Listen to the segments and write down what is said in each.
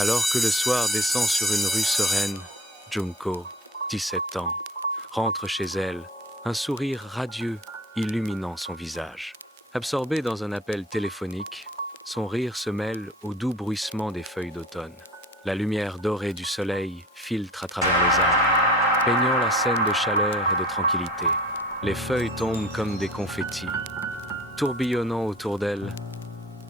Alors que le soir descend sur une rue sereine, Junko, 17 ans, rentre chez elle, un sourire radieux illuminant son visage. Absorbée dans un appel téléphonique, son rire se mêle au doux bruissement des feuilles d'automne. La lumière dorée du soleil filtre à travers les arbres, peignant la scène de chaleur et de tranquillité. Les feuilles tombent comme des confettis, tourbillonnant autour d'elle,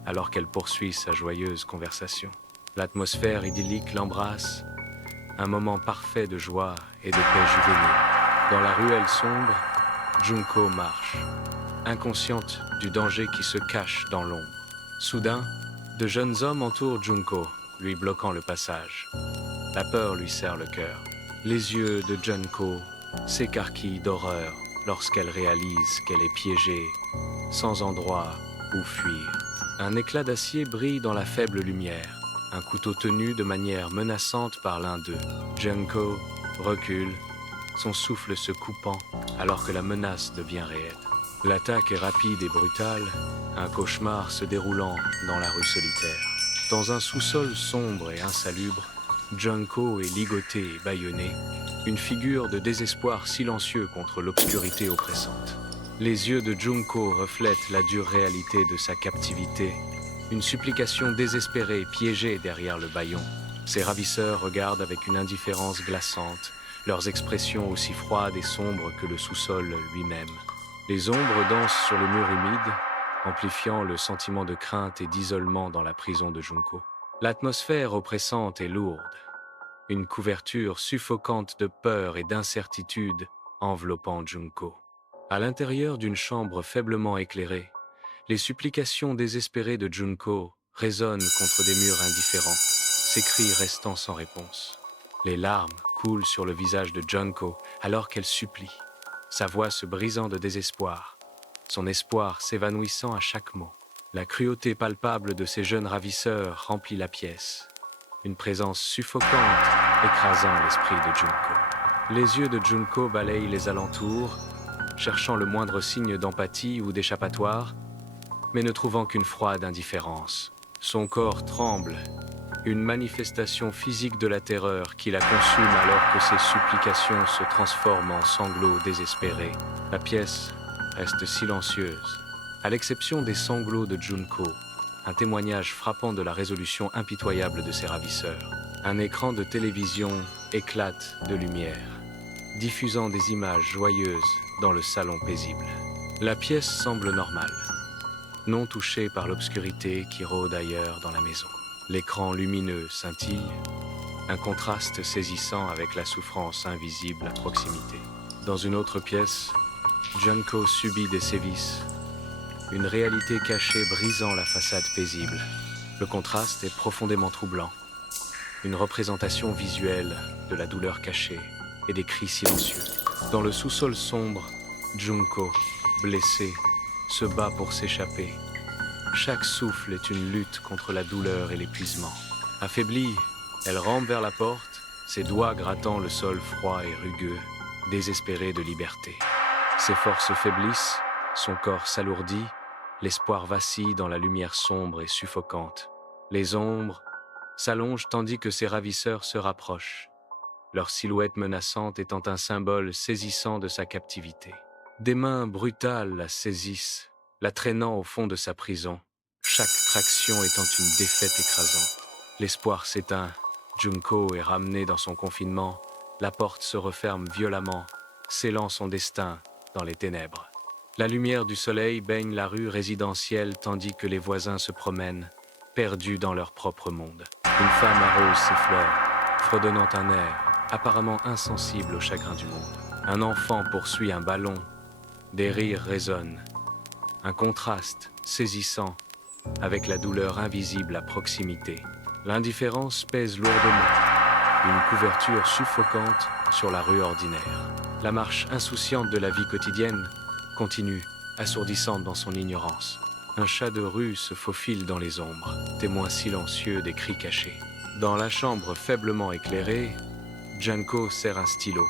alors qu'elle poursuit sa joyeuse conversation. L'atmosphère idyllique l'embrasse, un moment parfait de joie et de paix juvénile. Dans la ruelle sombre, Junko marche, inconsciente du danger qui se cache dans l'ombre. Soudain, de jeunes hommes entourent Junko, lui bloquant le passage. La peur lui serre le cœur. Les yeux de Junko s'écarquillent d'horreur lorsqu'elle réalise qu'elle est piégée, sans endroit où fuir. Un éclat d'acier brille dans la faible lumière, un couteau tenu de manière menaçante par l'un d'eux. Junko recule, son souffle se coupant alors que la menace devient réelle. L'attaque est rapide et brutale, un cauchemar se déroulant dans la rue solitaire. Dans un sous-sol sombre et insalubre, Junko est ligoté et bâillonné, une figure de désespoir silencieux contre l'obscurité oppressante. Les yeux de Junko reflètent la dure réalité de sa captivité, une supplication désespérée piégée derrière le bâillon. Ses ravisseurs regardent avec une indifférence glaçante, leurs expressions aussi froides et sombres que le sous-sol lui-même. Les ombres dansent sur le mur humide, amplifiant le sentiment de crainte et d'isolement dans la prison de Junko. L'atmosphère oppressante est lourde, une couverture suffocante de peur et d'incertitude enveloppant Junko. À l'intérieur d'une chambre faiblement éclairée, les supplications désespérées de Junko résonnent contre des murs indifférents, ses cris restant sans réponse. Les larmes coulent sur le visage de Junko alors qu'elle supplie, sa voix se brisant de désespoir, son espoir s'évanouissant à chaque mot. La cruauté palpable de ces jeunes ravisseurs remplit la pièce, une présence suffocante écrasant l'esprit de Junko. Les yeux de Junko balayent les alentours, cherchant le moindre signe d'empathie ou d'échappatoire, mais ne trouvant qu'une froide indifférence. Son corps tremble, une manifestation physique de la terreur qui la consume alors que ses supplications se transforment en sanglots désespérés. La pièce reste silencieuse, à l'exception des sanglots de Junko, un témoignage frappant de la résolution impitoyable de ses ravisseurs. Un écran de télévision éclate de lumière, diffusant des images joyeuses dans le salon paisible. La pièce semble normale, non touchée par l'obscurité qui rôde ailleurs dans la maison. L'écran lumineux scintille, un contraste saisissant avec la souffrance invisible à proximité. Dans une autre pièce, Junko subit des sévices, une réalité cachée brisant la façade paisible. Le contraste est profondément troublant, une représentation visuelle de la douleur cachée et des cris silencieux. Dans le sous-sol sombre, Junko, blessée, se bat pour s'échapper. Chaque souffle est une lutte contre la douleur et l'épuisement. Affaiblie, elle rampe vers la porte, ses doigts grattant le sol froid et rugueux, désespérée de liberté. Ses forces faiblissent, son corps s'alourdit, l'espoir vacille dans la lumière sombre et suffocante. Les ombres s'allongent tandis que ses ravisseurs se rapprochent, leur silhouette menaçante étant un symbole saisissant de sa captivité. Des mains brutales la saisissent, la traînant au fond de sa prison, chaque traction étant une défaite écrasante. L'espoir s'éteint, Junko est ramenée dans son confinement, la porte se referme violemment, scellant son destin dans les ténèbres. La lumière du soleil baigne la rue résidentielle tandis que les voisins se promènent, perdus dans leur propre monde. Une femme arrose ses fleurs, fredonnant un air, apparemment insensible au chagrin du monde. Un enfant poursuit un ballon, des rires résonnent. Un contraste saisissant avec la douleur invisible à proximité. L'indifférence pèse lourdement, une couverture suffocante sur la rue ordinaire. La marche insouciante de la vie quotidienne continue, assourdissante dans son ignorance. Un chat de rue se faufile dans les ombres, témoin silencieux des cris cachés. Dans la chambre faiblement éclairée, Junko serre un stylo,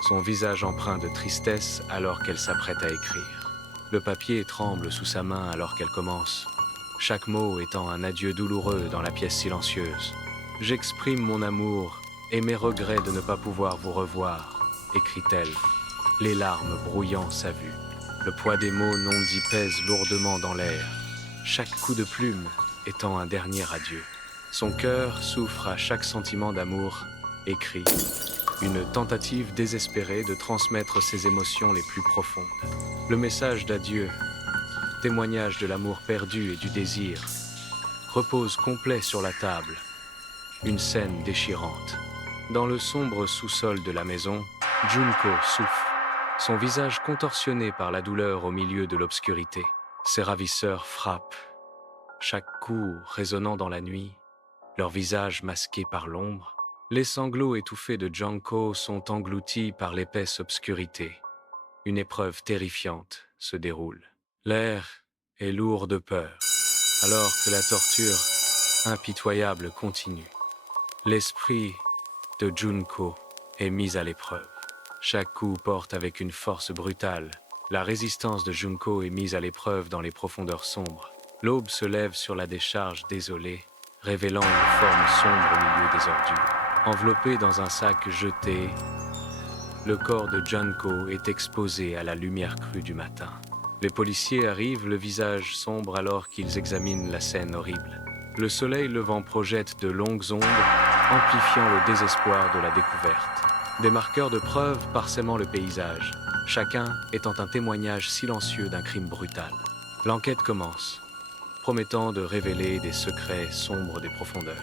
son visage empreint de tristesse alors qu'elle s'apprête à écrire. Le papier tremble sous sa main alors qu'elle commence, chaque mot étant un adieu douloureux dans la pièce silencieuse. J'exprime mon amour et mes regrets de ne pas pouvoir vous revoir, écrit-elle, les larmes brouillant sa vue. Le poids des mots non dits pèse lourdement dans l'air, chaque coup de plume étant un dernier adieu. Son cœur souffre à chaque sentiment d'amour, écrit, une tentative désespérée de transmettre ses émotions les plus profondes. Le message d'adieu, témoignage de l'amour perdu et du désir, repose complet sur la table, une scène déchirante. Dans le sombre sous-sol de la maison, Junko souffre, son visage contorsionné par la douleur au milieu de l'obscurité. Ses ravisseurs frappent, chaque coup résonnant dans la nuit, leurs visages masqués par l'ombre. Les sanglots étouffés de Junko sont engloutis par l'épaisse obscurité. Une épreuve terrifiante se déroule. L'air est lourd de peur, alors que la torture impitoyable continue. L'esprit de Junko est mis à l'épreuve. Chaque coup porte avec une force brutale. La résistance de Junko est mise à l'épreuve dans les profondeurs sombres. L'aube se lève sur la décharge désolée, révélant une forme sombre au milieu des ordures. Enveloppé dans un sac jeté, le corps de Junko est exposé à la lumière crue du matin. Les policiers arrivent, le visage sombre alors qu'ils examinent la scène horrible. Le soleil levant projette de longues ondes, amplifiant le désespoir de la découverte. Des marqueurs de preuves parsemant le paysage, chacun étant un témoignage silencieux d'un crime brutal. L'enquête commence, promettant de révéler des secrets sombres des profondeurs.